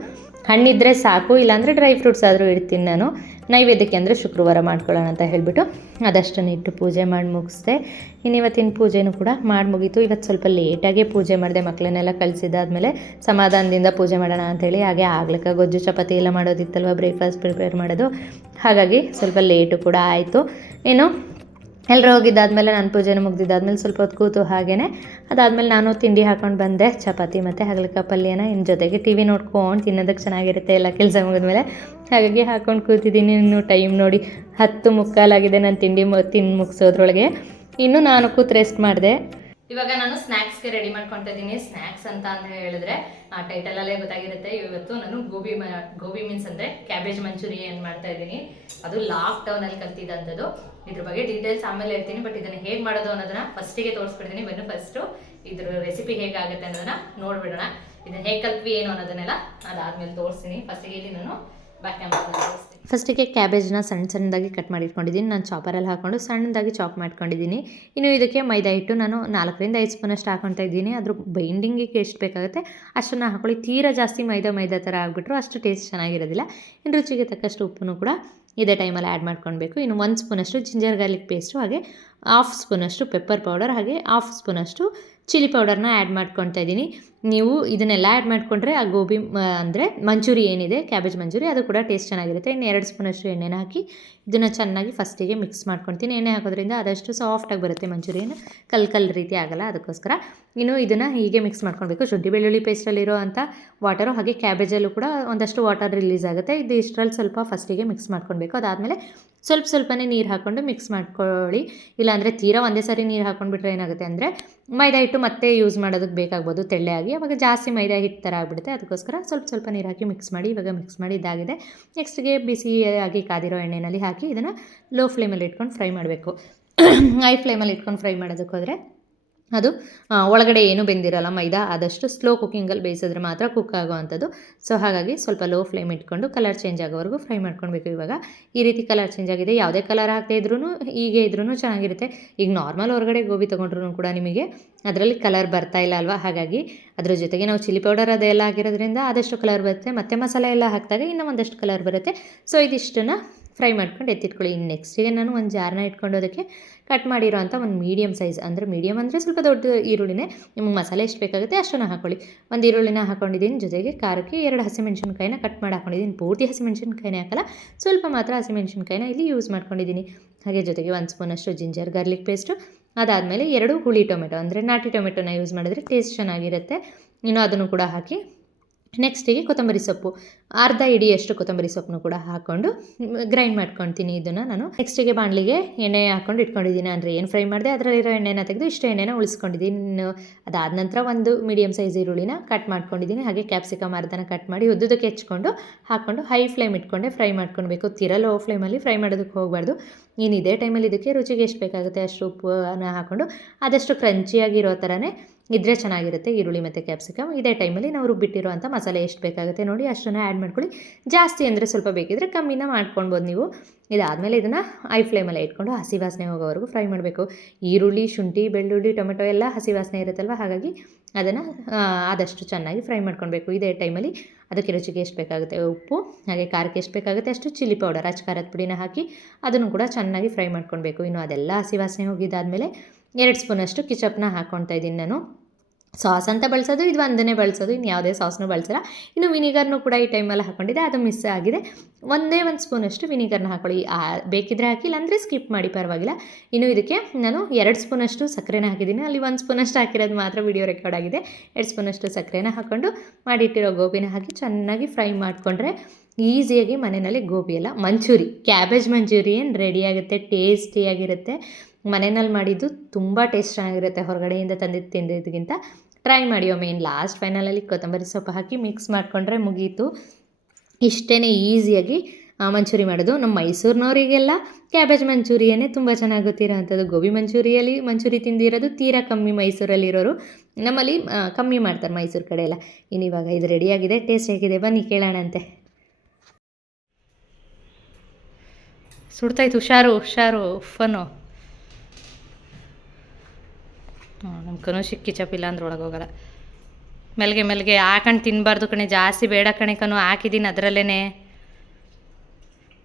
ಹಣ್ಣಿದ್ರೆ ಸಾಕು, ಇಲ್ಲಾಂದರೆ ಡ್ರೈ ಫ್ರೂಟ್ಸ್ ಆದರೂ ಇಡ್ತೀನಿ ನಾನು. ನೈವೇದ್ಯಕ್ಕೆ ಅಂದರೆ ಶುಕ್ರವಾರ ಮಾಡ್ಕೊಳ್ಳೋಣ ಅಂತ ಹೇಳಿಬಿಟ್ಟು ಅದಷ್ಟನ್ನು ಇಟ್ಟು ಪೂಜೆ ಮಾಡಿ ಮುಗಿಸ್ದೆ. ಇನ್ನು ಇವತ್ತಿನ ಪೂಜೆನೂ ಕೂಡ ಮಾಡಿ ಮುಗೀತು. ಇವತ್ತು ಸ್ವಲ್ಪ ಲೇಟಾಗೇ ಪೂಜೆ ಮಾಡಿದೆ ಮಕ್ಕಳನ್ನೆಲ್ಲ ಕಳಿಸಿದ್ದಾದಮೇಲೆ ಸಮಾಧಾನದಿಂದ ಪೂಜೆ ಮಾಡೋಣ ಅಂಥೇಳಿ ಹಾಗೆ ಆಗ್ಲಿಕ್ಕೆ ಗೊಜ್ಜು, ಚಪಾತಿ ಎಲ್ಲ ಮಾಡೋದಿತ್ತಲ್ವ ಬ್ರೇಕ್ಫಾಸ್ಟ್ ಪ್ರಿಪೇರ್ ಮಾಡೋದು. ಹಾಗಾಗಿ ಸ್ವಲ್ಪ ಲೇಟು ಕೂಡ ಆಯಿತು. ಇನ್ನು ಎಲ್ಲರೂ ಹೋಗಿದ್ದಾದಮೇಲೆ ನಾನು ಪೂಜೆನ ಮುಗ್ದಿದ್ದಾದ್ಮೇಲೆ ಸ್ವಲ್ಪ ಹೊತ್ತು ಕೂತು ಹಾಗೇ ಅದಾದಮೇಲೆ ನಾನು ತಿಂಡಿ ಹಾಕೊಂಡು ಬಂದೆ, ಚಪಾತಿ ಮತ್ತು ಹಾಗಲಕಾಯಿ ಪಲ್ಯನ. ಇನ್ನು ಜೊತೆಗೆ ಟಿ ವಿ ನೋಡ್ಕೊಂಡು ತಿನ್ನೋದಕ್ಕೆ ಚೆನ್ನಾಗಿರುತ್ತೆ ಎಲ್ಲ ಕೆಲಸ ಮುಗಿದ್ಮೇಲೆ. ಹಾಗಾಗಿ ಹಾಕೊಂಡು ಕೂತಿದ್ದೀನಿ. ಇನ್ನು ಟೈಮ್ ನೋಡಿ ಹತ್ತು ಮುಕ್ಕಾಲಾಗಿದೆ. ನಾನು ತಿಂಡಿ ತಿಂದು ಮುಗಿಸೋದ್ರೊಳಗೆ. ಇನ್ನು ನಾನು ಕೂತು ರೆಸ್ಟ್ ಮಾಡಿದೆ. ಇವಾಗ ನಾನು ಸ್ನ್ಯಾಕ್ಸ್ಗೆ ರೆಡಿ ಮಾಡ್ಕೊತಾ ಇದ್ದೀನಿ ಸ್ನ್ಯಾಕ್ಸ್ ಅಂತ ಅಂತ ಹೇಳಿದ್ರೆ, ಆ ಟೈಟಲಲ್ಲೇ ಗೊತ್ತಾಗಿರುತ್ತೆ. ಇವತ್ತು ನಾನು ಗೋಬಿ ಗೋಬಿ ಮೀನ್ಸ್ ಅಂದರೆ ಕ್ಯಾಬೇಜ್ ಮಂಚೂರಿಯನ್ ಮಾಡ್ತಾ ಇದ್ದೀನಿ. ಅದು ಲಾಕ್ ಡೌನಲ್ಲಿ ಕಲ್ತಿದ್ದಂಥದ್ದು ಇದ್ರ ಬಗ್ಗೆ ಡೀಟೇಲ್ಸ್ ಆಮೇಲೆ ಹೇಳ್ತೀನಿ ಬಟ್ ಇದನ್ನು ಹೇಗೆ ಮಾಡೋದು ಅನ್ನೋದನ್ನ ಫಸ್ಟಿಗೆ ತೋರಿಸ್ಬಿಡ್ತೀನಿ. ಬನ್ನಿ ಫಸ್ಟು ಇದ್ರ ರೆಸಿಪಿ ಹೇಗಾಗುತ್ತೆ ಅನ್ನೋದನ್ನ ನೋಡ್ಬಿಡೋಣ. ಇದನ್ನ ಹೇಗೆ ಕಲ್ತ್ವಿ ಏನು ಅನ್ನೋದನ್ನೆಲ್ಲ ಅದಾದ್ಮೇಲೆ ತೋರಿಸ್ತೀನಿ. ಫಸ್ಟಿಗೆ ಇಲ್ಲಿ ನಾನು ಫಸ್ಟಿಗೆ ಕ್ಯಾಬೇಜ್ನ ಸಣ್ಣ ಸಣ್ಣದಾಗಿ ಕಟ್ ಮಾಡಿ ಇಟ್ಕೊಂಡಿದ್ದೀನಿ ನಾನು ಚಾಪರಲ್ಲಿ ಹಾಕೊಂಡು ಸಣ್ಣದಾಗಿ ಚಾಪ್ ಮಾಡ್ಕೊಂಡಿದ್ದೀನಿ. ಇನ್ನು ಇದಕ್ಕೆ ಮೈದಾ ಹಿಟ್ಟು ನಾನು ನಾಲ್ಕರಿಂದ ಐದು ಸ್ಪೂನಷ್ಟು ಹಾಕೊತಾ ಇದ್ದೀನಿ. ಅದ್ರ ಬೈಂಡಿಂಗಿಗೆ ಎಷ್ಟು ಬೇಕಾಗುತ್ತೆ ಅಷ್ಟನ್ನು ಹಾಕೊಳ್ಳಿ. ತೀರಾ ಜಾಸ್ತಿ ಮೈದಾ ಮೈದಾ ಥರ ಆಗಿಬಿಟ್ರು ಅಷ್ಟು ಟೇಸ್ಟ್ ಚೆನ್ನಾಗಿರೋದಿಲ್ಲ. ಇನ್ನು ರುಚಿಗೆ ತಕ್ಕಷ್ಟು ಉಪ್ಪನ್ನು ಕೂಡ ಇದೇ ಟೈಮಲ್ಲಿ ಆ್ಯಡ್ ಮಾಡ್ಕೊಳ್ಬೇಕು. ಇನ್ನು ಒಂದು ಸ್ಪೂನಷ್ಟು ಜಿಂಜರ್ ಗಾರ್ಲಿಕ್ ಪೇಸ್ಟು ಹಾಗೆ ಹಾಫ್ ಸ್ಪೂನಷ್ಟು ಪೆಪ್ಪರ್ ಪೌಡರ್ ಹಾಗೆ ಹಾಫ್ ಸ್ಪೂನಷ್ಟು ಚಿಲ್ಲಿ ಪೌಡರ್ನ ಆ್ಯಡ್ ಮಾಡ್ಕೊತಾ ಇದ್ದೀನಿ. ನೀವು ಇದನ್ನೆಲ್ಲ ಆ್ಯಡ್ ಮಾಡಿಕೊಂಡ್ರೆ ಆ ಗೋಬಿ ಅಂದರೆ ಮಂಚೂರಿ ಏನಿದೆ ಕ್ಯಾಬೇಜ್ ಮಂಚೂರಿ, ಅದು ಕೂಡ ಟೇಸ್ಟ್ ಚೆನ್ನಾಗಿರುತ್ತೆ. ಇನ್ನು ಎರಡು ಸ್ಪೂನಷ್ಟು ಎಣ್ಣೆನ ಹಾಕಿ ಇದನ್ನು ಚೆನ್ನಾಗಿ ಫಸ್ಟಿಗೆ ಮಿಕ್ಸ್ ಮಾಡ್ಕೊತೀನಿ ಎಣ್ಣೆ ಹಾಕೋದ್ರಿಂದ ಆದಷ್ಟು ಸಾಫ್ಟಾಗಿ ಬರುತ್ತೆ ಮಂಚೂರಿಯನ್ನು. ಕಲ್ ಕಲ್ ರೀತಿ ಆಗಲ್ಲ, ಅದಕ್ಕೋಸ್ಕರ. ಇನ್ನು ಇದನ್ನು ಹೀಗೆ ಮಿಕ್ಸ್ ಮಾಡ್ಕೊಳ್ಬೇಕು. ಶುಂಠಿ ಬೆಳ್ಳುಳ್ಳಿ ಪೇಸ್ಟಲ್ಲಿರೋ ಅಂಥ ವಾಟರು ಹಾಗೆ ಕ್ಯಾಬೇಜಲ್ಲೂ ಕೂಡ ಒಂದಷ್ಟು ವಾಟರ್ ರಿಲೀಸ್ ಆಗುತ್ತೆ. ಇದು ಇಷ್ಟರಲ್ಲಿ ಸ್ವಲ್ಪ ಫಸ್ಟಿಗೆ ಮಿಕ್ಸ್ ಮಾಡ್ಕೊಳ್ಬೇಕು. ಅದಾದಮೇಲೆ ಸ್ವಲ್ಪ ಸ್ವಲ್ಪನೇ ನೀರು ಹಾಕ್ಕೊಂಡು ಮಿಕ್ಸ್ ಮಾಡ್ಕೊಳ್ಳಿ. ಇಲ್ಲಾಂದರೆ ತೀರಾ ಒಂದೇ ಸಾರಿ ನೀರು ಹಾಕ್ಕೊಂಡ್ಬಿಟ್ರೆ ಏನಾಗುತ್ತೆ ಅಂದರೆ ಮೈದಾ ಹಿಟ್ಟು ಮತ್ತೆ ಯೂಸ್ ಮಾಡೋದಕ್ಕೆ ಬೇಕಾಗ್ಬೋದು ತೆಳ್ಳೆ ಆಗಿ ಅವಾಗ ಜಾಸ್ತಿ ಮೈದಾ ಹಿಟ್ಟು ಥರ ಆಗಿಬಿಡುತ್ತೆ. ಅದಕ್ಕೋಸ್ಕರ ಸ್ವಲ್ಪ ಸ್ವಲ್ಪ ನೀರು ಹಾಕಿ ಮಿಕ್ಸ್ ಮಾಡಿ. ಇವಾಗ ಮಿಕ್ಸ್ ಮಾಡಿ ಇದಾಗಿದೆ. ನೆಕ್ಸ್ಟ್ಗೆ ಬಿಸಿಯಾಗಿ ಕಾದಿರೋ ಎಣ್ಣೆಯಲ್ಲಿ ಹಾಕಿ ಇದನ್ನು ಲೋ ಫ್ಲೇಮಲ್ಲಿ ಇಟ್ಕೊಂಡು ಫ್ರೈ ಮಾಡಬೇಕು. ಹೈ ಫ್ಲೇಮಲ್ಲಿ ಇಟ್ಕೊಂಡು ಫ್ರೈ ಮಾಡೋದಕ್ಕೆ ಹೋದರೆ ಅದು ಒಳಗಡೆ ಏನೂ ಬೆಂದಿರಲ್ಲ ಮೈದಾ, ಆದಷ್ಟು ಸ್ಲೋ ಕುಕ್ಕಿಂಗಲ್ಲಿ ಬೇಯಿಸಿದ್ರೆ ಮಾತ್ರ ಕುಕ್ ಆಗೋವಂಥದ್ದು. ಸೊ ಹಾಗಾಗಿ ಸ್ವಲ್ಪ ಲೋ ಫ್ಲೇಮ್ ಇಟ್ಕೊಂಡು ಕಲರ್ ಚೇಂಜ್ ಆಗೋವರೆಗೂ ಫ್ರೈ ಮಾಡ್ಕೊಳ್ಬೇಕು ಇವಾಗ. ಈ ರೀತಿ ಕಲರ್ ಚೇಂಜ್ ಆಗಿದೆ, ಯಾವುದೇ ಕಲರ್ ಹಾಕದೇ ಇದ್ರೂ ಹೀಗೆ ಇದ್ರೂ ಚೆನ್ನಾಗಿರುತ್ತೆ. ಈಗ ನಾರ್ಮಲ್ ಹೊರಗಡೆ ಗೋಬಿ ತೊಗೊಂಡ್ರು ಕೂಡ ನಿಮಗೆ ಅದರಲ್ಲಿ ಕಲರ್ ಬರ್ತಾ ಇಲ್ಲ ಅಲ್ವಾ? ಹಾಗಾಗಿ ಅದ್ರ ಜೊತೆಗೆ ನಾವು ಚಿಲ್ಲಿ ಪೌಡರ್ ಅದೆಲ್ಲ ಹಾಕಿರೋದ್ರಿಂದ ಆದಷ್ಟು ಕಲರ್ ಬರುತ್ತೆ, ಮತ್ತು ಮಸಾಲೆ ಎಲ್ಲ ಹಾಕಿದಾಗ ಇನ್ನೂ ಒಂದಷ್ಟು ಕಲರ್ ಬರುತ್ತೆ. ಸೊ ಇದಿಷ್ಟನ್ನು ಫ್ರೈ ಮಾಡ್ಕೊಂಡು ಎತ್ತಿಟ್ಕೊಳ್ಳಿ. ಇನ್ನು ನೆಕ್ಸ್ಟಿಗೆ ನಾನು ಒಂದು ಜಾರನ್ನ ಇಟ್ಕೊಂಡು ಅದಕ್ಕೆ ಕಟ್ ಮಾಡಿರೋ ಅಂಥ ಒಂದು ಮೀಡಿಯಮ್ ಸೈಜ್ ಅಂದರೆ ಮೀಡಿಯಮ್ ಅಂದರೆ ಸ್ವಲ್ಪ ದೊಡ್ಡ ಈರುಳ್ಳಿನೇ ನಿಮ್ಗೆ ಮಸಾಲೆ ಎಷ್ಟು ಬೇಕಾಗುತ್ತೆ ಅಷ್ಟನ್ನು ಹಾಕೊಳ್ಳಿ. ಒಂದು ಈರುಳ್ಳಿನ ಹಾಕ್ಕೊಂಡಿದ್ದೀನಿ ಜೊತೆಗೆ ಖಾರಕ್ಕೆ ಎರಡು ಹಸಿಮೆಣ್ಸಿನ್ಕಾಯಿನ ಕಟ್ ಮಾಡಿ ಹಾಕೊಂಡಿದ್ದೀನಿ. ಪೂರ್ತಿ ಹಸಿಮೆಣ್ಸಿನ್ಕಾಯಿನೇ ಹಾಕಲ್ಲ, ಸ್ವಲ್ಪ ಮಾತ್ರ ಹಸಿಮೆಣ್ಸಿನ್ಕಾಯಿನ ಇಲ್ಲಿ ಯೂಸ್ ಮಾಡ್ಕೊಂಡಿದ್ದೀನಿ. ಹಾಗೆ ಜೊತೆಗೆ ಒಂದು ಸ್ಪೂನಷ್ಟು ಜಿಂಜರ್ ಗಾರ್ಲಿಕ್ ಪೇಸ್ಟು ಅದಾದಮೇಲೆ ಎರಡು ಹುಳಿ ಟೊಮೆಟೊ ಅಂದರೆ ನಾಟಿ ಟೊಮೆಟೊನ ಯೂಸ್ ಮಾಡಿದ್ರೆ ಟೇಸ್ಟ್ ಚೆನ್ನಾಗಿರುತ್ತೆ. ಇನ್ನು ಅದನ್ನು ಕೂಡ ಹಾಕಿ ನೆಕ್ಸ್ಟಿಗೆ ಕೊತ್ತಂಬರಿ ಸೊಪ್ಪು. ಅರ್ಧ ಇಡಿಯಷ್ಟು ಕೊತ್ತಂಬರಿ ಸೊಪ್ಪನ್ನು ಕೂಡ ಹಾಕ್ಕೊಂಡು ಗ್ರೈಂಡ್ ಮಾಡ್ಕೊತೀನಿ ಇದನ್ನು ನಾನು. ನೆಕ್ಸ್ಟಿಗೆ ಬಾಣಲಿಗೆ ಎಣ್ಣೆ ಹಾಕ್ಕೊಂಡು ಇಟ್ಕೊಂಡಿದ್ದೀನಿ. ಅಂದರೆ ಏನು ಫ್ರೈ ಮಾಡಿದೆ? ಅದರಲ್ಲಿರೋ ಎಣ್ಣೆನ ತೆಗೆದು ಇಷ್ಟು ಎಣ್ಣೆನ ಉಳಿಸ್ಕೊಂಡಿದ್ದೀನಿ. ಅದಾದ ನಂತರ ಒಂದು ಮೀಡಿಯಮ್ ಸೈಜ್ ಈರುಳ್ಳಿನ ಕಟ್ ಮಾಡ್ಕೊಂಡಿದ್ದೀನಿ. ಹಾಗೆ ಕ್ಯಾಪ್ಸಿಕಮ್ ಅರ್ಧನ ಕಟ್ ಮಾಡಿ ಉದ್ದುದಕ್ಕೆ ಹೆಚ್ಕೊಂಡು ಹಾಕ್ಕೊಂಡು ಹೈ ಫ್ಲೇಮ್ ಇಟ್ಕೊಂಡೆ ಫ್ರೈ ಮಾಡ್ಕೊಳ್ಬೇಕು. ತೀರ ಲೋ ಫ್ಲೇಮಲ್ಲಿ ಫ್ರೈ ಮಾಡೋದಕ್ಕೆ ಹೋಗಬಾರ್ದು. ಇನ್ನು ಇದೇ ಟೈಮಲ್ಲಿ ಇದಕ್ಕೆ ರುಚಿಗೆ ಎಷ್ಟು ಬೇಕಾಗುತ್ತೆ ಅಷ್ಟು ಉಪ್ಪನ್ನು ಹಾಕ್ಕೊಂಡು, ಆದಷ್ಟು ಕ್ರಂಚಿಯಾಗಿರೋ ಥರನೇ ಇದ್ರೆ ಚೆನ್ನಾಗಿರುತ್ತೆ, ಈರುಳ್ಳಿ ಮತ್ತು ಕ್ಯಾಪ್ಸಿಕಮ್ ಇದೇ ಟೈಮಲ್ಲಿ ನಾವು ರುಬ್ಬಿಟ್ಟಿರೋ ಅಂಥ ಮಸಾಲೆ ಎಷ್ಟು ಬೇಕಾಗುತ್ತೆ ನೋಡಿ ಅಷ್ಟನ್ನು ಆ್ಯಡ್ ಮಾಡ್ಕೊಳ್ಳಿ. ಜಾಸ್ತಿ ಅಂದರೆ ಸ್ವಲ್ಪ ಬೇಕಿದ್ರೆ ಕಮ್ಮಿನ ಮಾಡ್ಕೊಳ್ಬೋದು ನೀವು. ಇದಾದಮೇಲೆ ಇದನ್ನು ಐ ಫ್ಲೇಮಲ್ಲೇ ಇಟ್ಕೊಂಡು ಹಸಿ ವಾಸನೆ ಹೋಗೋವರೆಗೂ ಫ್ರೈ ಮಾಡಬೇಕು. ಈರುಳ್ಳಿ, ಶುಂಠಿ, ಬೆಳ್ಳುಳ್ಳಿ, ಟೊಮೆಟೊ ಎಲ್ಲ ಹಸಿ ವಾಸನೆ ಇರುತ್ತಲ್ವ? ಹಾಗಾಗಿ ಅದನ್ನು ಆದಷ್ಟು ಚೆನ್ನಾಗಿ ಫ್ರೈ ಮಾಡ್ಕೊಳ್ಬೇಕು. ಇದೇ ಟೈಮಲ್ಲಿ ಅದಕ್ಕೆ ರುಚಿಗೆ ಎಷ್ಟು ಬೇಕಾಗುತ್ತೆ? ಉಪ್ಪು, ಹಾಗೆ ಖಾರಕ್ಕೆ ಎಷ್ಟು ಬೇಕಾಗುತ್ತೆ? ಅಷ್ಟು ಚಿಲ್ಲಿ ಪೌಡರ್ ಅಚ್ಚ ಖಾರದ ಪುಡಿನ ಹಾಕಿ ಅದನ್ನು ಕೂಡ ಚೆನ್ನಾಗಿ ಫ್ರೈ ಮಾಡ್ಕೊಳ್ಬೇಕು. ಇನ್ನು ಅದೆಲ್ಲ ಹಸಿ ವಾಸನೆ ಹೋಗಿದ್ದಾದಮೇಲೆ ಎರಡು ಸ್ಪೂನಷ್ಟು ಕಿಚಪ್ನ ಹಾಕ್ಕೊಳ್ತಾ ಇದ್ದೀನಿ ನಾನು. ಸಾಸ್ ಅಂತ ಬಳಸೋದು, ಇದು ಒಂದನ್ನೇ ಬಳಸೋದು, ಇನ್ನು ಯಾವುದೇ ಸಾಸ್ನೂ ಬಳಸಲ್ಲ. ಇನ್ನು ವಿನಿಗರ್ನು ಕೂಡ ಈ ಟೈಮಲ್ಲಿ ಹಾಕ್ಕೊಂಡಿದ್ದೆ ಅದು ಮಿಸ್ ಆಗಿದೆ. ಒಂದೇ ಒಂದು ಸ್ಪೂನಷ್ಟು ವಿನಿಗರ್ನ ಹಾಕೊಳ್ಳಿ. ಬೇಕಿದ್ರೆ ಹಾಕಿ ಇಲ್ಲಾಂದರೆ ಸ್ಕಿಪ್ ಮಾಡಿ, ಪರವಾಗಿಲ್ಲ. ಇನ್ನು ಇದಕ್ಕೆ ನಾನು ಎರಡು ಸ್ಪೂನಷ್ಟು ಸಕ್ಕರೆನ ಹಾಕಿದ್ದೀನಿ. ಅಲ್ಲಿ ಒಂದು ಸ್ಪೂನಷ್ಟು ಹಾಕಿರೋದು ಮಾತ್ರ ವಿಡಿಯೋ ರೆಕಾರ್ಡ್ ಆಗಿದೆ. ಎರಡು ಸ್ಪೂನಷ್ಟು ಸಕ್ಕರೆನ ಹಾಕ್ಕೊಂಡು ಮಾಡಿಟ್ಟಿರೋ ಗೋಬಿನ ಹಾಕಿ ಚೆನ್ನಾಗಿ ಫ್ರೈ ಮಾಡಿಕೊಂಡ್ರೆ ಈಸಿಯಾಗಿ ಮನೆಯಲ್ಲಿ ಗೋಬಿ ಎಲ್ಲ. ಮಂಚೂರಿ, ಕ್ಯಾಬೇಜ್ ಮಂಚೂರಿಯನ್ ರೆಡಿಯಾಗುತ್ತೆ ಟೇಸ್ಟಿಯಾಗಿರುತ್ತೆ ಮನೆಯಲ್ಲಿ ಮಾಡಿದ್ದು ತುಂಬ ಟೇಸ್ಟ್ ಚೆನ್ನಾಗಿರುತ್ತೆ ಹೊರಗಡೆಯಿಂದ ತಂದಿದ್ದು ತಿಂದಿದ್ದಕ್ಕಿಂತ ಟ್ರೈ ಮಾಡಿ ಒಮ್ಮೆ. ಇನ್ನು ಲಾಸ್ಟ್ ಫೈನಲಲ್ಲಿ ಕೊತ್ತಂಬರಿ ಸೊಪ್ಪು ಹಾಕಿ ಮಿಕ್ಸ್ ಮಾಡಿಕೊಂಡ್ರೆ ಮುಗೀತು. ಇಷ್ಟೇ ಈಸಿಯಾಗಿ ಮಂಚೂರಿ ಮಾಡೋದು. ನಮ್ಮ ಮೈಸೂರಿನವರಿಗೆಲ್ಲ ಕ್ಯಾಬೇಜ್ ಮಂಚೂರಿಯನ್ನೇ ತುಂಬ ಚೆನ್ನಾಗಿ ಗೊತ್ತಿರೋವಂಥದ್ದು ಗೋಬಿ ಮಂಚೂರಿಯಲ್ಲಿ ಮಂಚೂರಿ ತಿಂದಿರೋದು ತೀರಾ ಕಮ್ಮಿ ಮೈಸೂರಲ್ಲಿರೋರು. ನಮ್ಮಲ್ಲಿ ಕಮ್ಮಿ ಮಾಡ್ತಾರೆ ಮೈಸೂರು ಕಡೆ ಎಲ್ಲ. ಇನ್ನು ಇವಾಗ ಇದು ರೆಡಿಯಾಗಿದೆ ಟೇಸ್ಟ್ ಹೇಗಿದೆ. ಬನ್ನಿ ಕೇಳೋಣಂತೆ. ಸುಡ್ತಾಯ್ತು, ಹುಷಾರು ಹುಷಾರು ಉಫನು ನಮ್ಮ ಕನು ಸಿಕ್ಕಿ ಚಪ್ಪಿಲ್ಲ ಅಂದ್ರೆ ಒಳಗೆ ಹೋಗಲ್ಲ. ಮೆಲ್ಗೆ ಮೆಲ್ಗೆ ಹಾಕೊಂಡು ತಿನ್ನಬಾರ್ದು ಕಣೆ, ಜಾಸ್ತಿ ಬೇಡ ಕಣೆ ಕನು ಹಾಕಿದ್ದೀನಿ ಅದರಲ್ಲೇ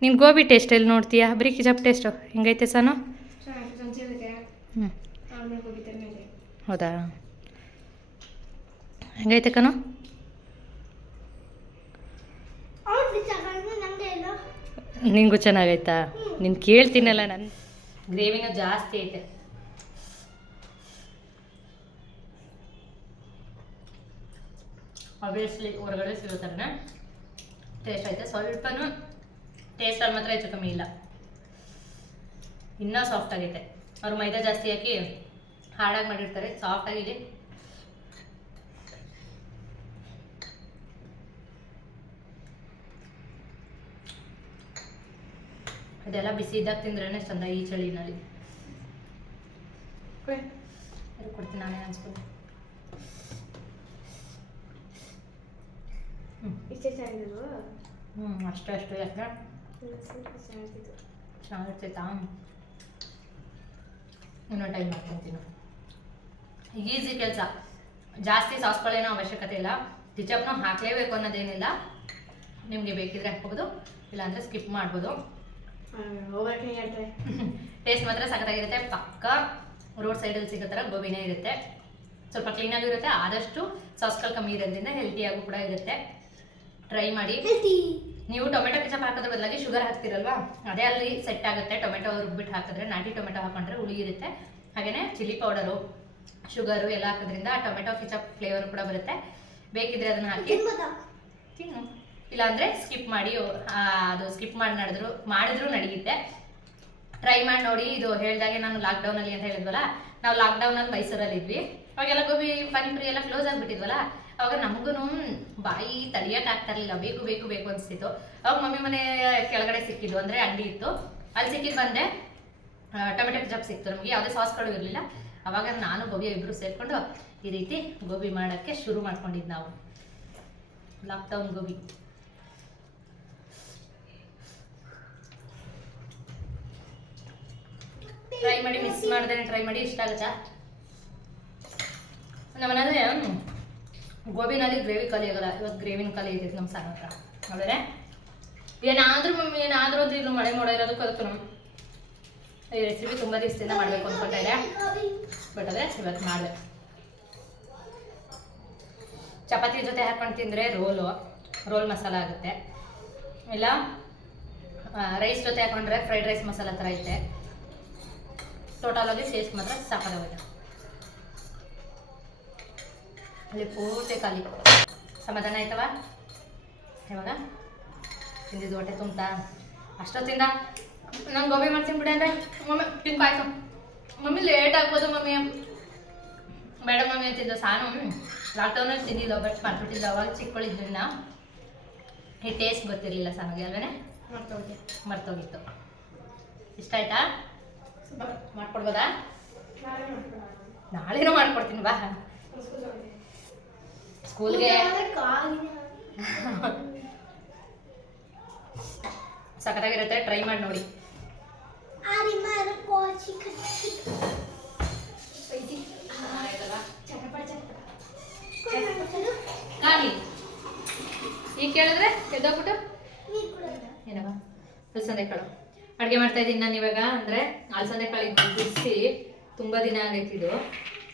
ನೀನು ಗೋಬಿ ಟೇಸ್ಟ್ ಎಲ್ಲಿ ನೋಡ್ತೀಯಾ? ಬರೀ ಕಿಚಪ್ ಟೇಸ್ಟು ಹೆಂಗೈತೆ ಸಾನು? ಹ್ಞೂ ಹೌದಾ? ಹೆಂಗೈತೆ ಕನು ನಿಂಗೂ ಚೆನ್ನಾಗೈತಾ? ನೀನು ಕೇಳ್ತೀನಲ್ಲ ನನ್ನ ಗ್ರೇವಿನೂ ಜಾಸ್ತಿ ಐತೆ. ಆಬ್ವಿಯಸ್ಲಿ ಹೊರಗಡೆ ಸಿಗೋ ಟೇಸ್ಟ್ ಐತೆ. ಸ್ವಲ್ಪನೂ ಟೇಸ್ಟಲ್ಲಿ ಮಾತ್ರ ಹೆಚ್ಚು ಕಮ್ಮಿ ಇಲ್ಲ. ಇನ್ನೂ ಸಾಫ್ಟ್ ಆಗೈತೆ. ಅವ್ರು ಮೈದಾ ಜಾಸ್ತಿ ಹಾಕಿ ಹಾಳಾಗಿ ಮಾಡಿರ್ತಾರೆ. ಸಾಫ್ಟ್ ಆಗಿದೆ ಅದೆಲ್ಲ ಬಿಸಿ ಇದ್ದಾಗ ತಿಂದ್ರೇನೆ ಚಂದ ಈ ಚಳಿನಲ್ಲಿ. ಕೊಡ್ತೀನಿ ನಾನೇ ಅನ್ಸ್ಬೋದು ಇಷ್ಟೇ ಹ್ಞೂ ಅಷ್ಟೇ ಅಷ್ಟೇ. ಯಾಕೆ? ಚೆನ್ನಾಗಿರ್ತೈತಾ ಇನ್ನೊಂದು ಟೈಮ್ ಮಾಡ್ಕೊತೀನಿ ಈಸಿ ಕೆಲಸ. ಜಾಸ್ತಿ ಸಾಸ್ಗಳೇನೋ ಅವಶ್ಯಕತೆ ಇಲ್ಲ. ಕಿಚಪ್ನ ಹಾಕಲೇಬೇಕು ಅನ್ನೋದೇನಿಲ್ಲ. ನಿಮಗೆ ಬೇಕಿದ್ರೆ ಹಾಕ್ಬೋದು. ಇಲ್ಲಾಂದರೆ ಸ್ಕಿಪ್ ಮಾಡ್ಬೋದು. ಟೇಸ್ಟ್ ಮಾತ್ರ ಸಖತ್ತಾಗಿರುತ್ತೆ. ಪಕ್ಕ ರೋಡ್ ಸೈಡಲ್ಲಿ ಸಿಗೋ ಥರ ಗೋಬಿನೇ ಇರುತ್ತೆ. ಸ್ವಲ್ಪ ಕ್ಲೀನಾಗೂ ಇರುತ್ತೆ ಆದಷ್ಟು ಸಾಸ್ಗಳು ಕಮ್ಮಿ ಇರೋದ್ರಿಂದ ಹೆಲ್ತಿಯಾಗೂ ಕೂಡ ಇರುತ್ತೆ. ಟ್ರೈ ಮಾಡಿ. ನೀವು ಟೊಮೆಟೊ ಕೆಚಪ್ ಹಾಕೋದ್ರ ಬದಲಾಗಿ ಶುಗರ್ ಹಾಕ್ತಿರಲ್ವಾ? ಅದೇ ಅಲ್ಲಿ ಸೆಟ್ ಆಗುತ್ತೆ. ಟೊಮೆಟೊ ರುಬ್ಬಿಟ್ಟು ಹಾಕಿದ್ರೆ ನಾಟಿ ಟೊಮೆಟೊ ಹಾಕೊಂಡ್ರೆ ಹುಳಿ ಇರುತ್ತೆ. ಹಾಗೆಯೇ ಚಿಲ್ಲಿ ಪೌಡರು ಶುಗರು ಎಲ್ಲ ಹಾಕೋದ್ರಿಂದ ಟೊಮೆಟೊ ಕೆಚಪ್ ಫ್ಲೇವರ್ ಕೂಡ ಬರುತ್ತೆ. ಬೇಕಿದ್ರೆ ಅದನ್ನ ಹಾಕಿ. ತಿನ್ನು. ಇಲ್ಲಾಂದ್ರೆ ಸ್ಕಿಪ್ ಮಾಡಿ ಅದು ಸ್ಕಿಪ್ ಮಾಡಿ ನಡೆದ್ರು, ಮಾಡಿದ್ರು ನಡೆಯುತ್ತೆ. ಟ್ರೈ ಮಾಡಿ ನೋಡಿ, ಇದು ಹೇಳಿದಾಗೆ ನಾನು ಲಾಕ್ಡೌನ್ ಅಲ್ಲಿ ಅಂತ ಹೇಳಿದ್ವಲ್ಲ, ನಾವು ಲಾಕ್ಡೌನ್ ಅಲ್ಲಿ ಮೈಸೂರಲ್ಲಿ ಇದ್ವಿ. ಅವಾಗೆಲ್ಲ ಗೋಬಿ ಪಾನಿಪುರಿ ಎಲ್ಲ ಕ್ಲೋಸ್ ಆಗಿಬಿಟ್ಟಿದ್ವಲ್ಲ, ಅವಾಗ ನಮಗೂ ಬಾಯಿ ತಡಿಯಕ್ ಆಗ್ತಾ ಇರ್ಲಿಲ್ಲ. ಬೇಕು ಬೇಕು ಬೇಕು ಅನ್ಸ್ತಿತ್ತು. ಅವಾಗ ಮಮ್ಮಿ ಮನೆ ಕೆಳಗಡೆ ಸಿಕ್ಕಿದ್ದು ಅಂದ್ರೆ ಅಂಗಡಿ ಇತ್ತು. ಅಲ್ಲಿ ಸಿಕ್ಕಿದ್ದು ಬಂದೆ ಟೊಮೆಟೊ ಜಾಬ್ ಸಿಕ್ತು ನಮಗೆ, ಯಾವುದೇ ಸಾಸ್ಗಳು ಇರಲಿಲ್ಲ. ಅವಾಗ ನಾನು, ಗೋಬಿ ಇಬ್ರು ಸೇರ್ಕೊಂಡು ಈ ರೀತಿ ಗೋಬಿ ಮಾಡೋಕ್ಕೆ ಶುರು ಮಾಡ್ಕೊಂಡಿದ್ದು ನಾವು. ಲಾಕ್ಡೌನ್ ಗೋಬಿ. ಟ್ರೈ ಮಾಡಿ ಮಿಸ್ ಮಾಡಿದ್ರೆ ಟ್ರೈ ಮಾಡಿ ಇಷ್ಟ ಆಗುತ್ತಾ? ನಮ್ಮನೇಲಿ ಗೋಬಿನಲ್ಲಿ ಗ್ರೇವಿ ಖಾಲಿ ಆಗಲ್ಲ. ಇವತ್ತು ಗ್ರೇವಿನ ಖಾಲಿ ಇದೆ ನಮ್ಮ ಸಾಂಗ್ ಹತ್ರ. ಆದರೆ ಏನಾದರೂ ಮಮ್ಮಿ, ಏನಾದರೂ ಅಂದ್ರೆ ಇನ್ನು ಮಳೆ ಮೋಡ ಇರೋದು ಕಲಿತು ನಮ್ಮ ಈ ರೆಸಿಪಿ ತುಂಬ ದಿವಸದಿಂದ ಮಾಡಬೇಕು ಅಂದ್ಕೊಂಡೆ ಇದೆ ಬಟ್ ಅದೇ, ಇವತ್ತು ಮಾಡಿದೆ. ಚಪಾತಿ ಜೊತೆ ಹಾಕೊಂಡು ತಿಂದರೆ ರೋಲು, ರೋಲ್ ಮಸಾಲ ಆಗುತ್ತೆ. ಇಲ್ಲ ರೈಸ್ ಜೊತೆ ಹಾಕೊಂಡ್ರೆ ಫ್ರೈಡ್ ರೈಸ್ ಮಸಾಲ ಥರ ಐತೆ. ಟೋಟಲ್ ಆಗಿ ಮಾತ್ರ ಸಾಕಾಗುತ್ತೆ ಅಲ್ಲಿ ಪೂರ್ತಿ ಖಾಲಿ. ಸಮಾಧಾನ ಆಯ್ತವ? ಇವಾಗ? ತಿಂದಿದ್ದು ಹೊಟ್ಟೆ ತುಂಬ್ತಾ? ಅಷ್ಟೊತ್ತಿಂದ? ನಾನು ಗೋಬಿ ಮಾಡ್ತೀನಿ ಬಿಡಿ ಅಂದರೆ. ಮಮ್ಮಿ ತಿನ್ಕಾಯ್ತು ಮಮ್ಮಿ ಲೇಟ್ ಆಗ್ಬೋದು ಮಮ್ಮಿ. ಬೇಡ ಮಮ್ಮಿ ಅಂತಿದ್ದು ಸಾನು. ಲಾಕ್ಡೌನಲ್ಲಿ ತಿಂದಿದ್ದು ಬಟ್ ಮಾಡ್ಬಿಟ್ಟಿದ್ದು ಅವಾಗ ಚಿಕ್ಕಳಿದ್ರಿಂದ. ಈ ಟೇಸ್ಟ್ ಗೊತ್ತಿರಲಿಲ್ಲ ಸಾನಿಗೆ ಅಲ್ವೇ ಮರ್ತೋಗಿ ಮರ್ತೋಗಿತ್ತು. ಇಷ್ಟ ಆಯ್ತಾ? ಮಾಡ್ಕೊಡ್ಬೋದಾ? ನಾಳೆನೂ ಮಾಡ್ಕೊಡ್ತೀನಿ, ಬಾ. ಸ್ಕೂಲ್ಗೆ. ಸಖತ್ತಾಗಿರುತ್ತೆ, ಟ್ರೈ ಮಾಡಿ ನೋಡಿ. ಈಗ ಕೇಳಿದ್ರೆ ಎದ್ದೋಗ್ಬಿಟ್ಟು? ಏನವ ಅಲ್ಸಂದೆ ಕಾಳು. ಅಡುಗೆ ಮಾಡ್ತಾ ಇದ್ದೀನಿ ನಾನು ಇವಾಗ. ಅಂದರೆ ಅಲಸಂದೆ ಕಾಳಿಗೆ ಬಿಡಿಸಿ ತುಂಬ ದಿನ ಆಗೈತೆ ಇದು.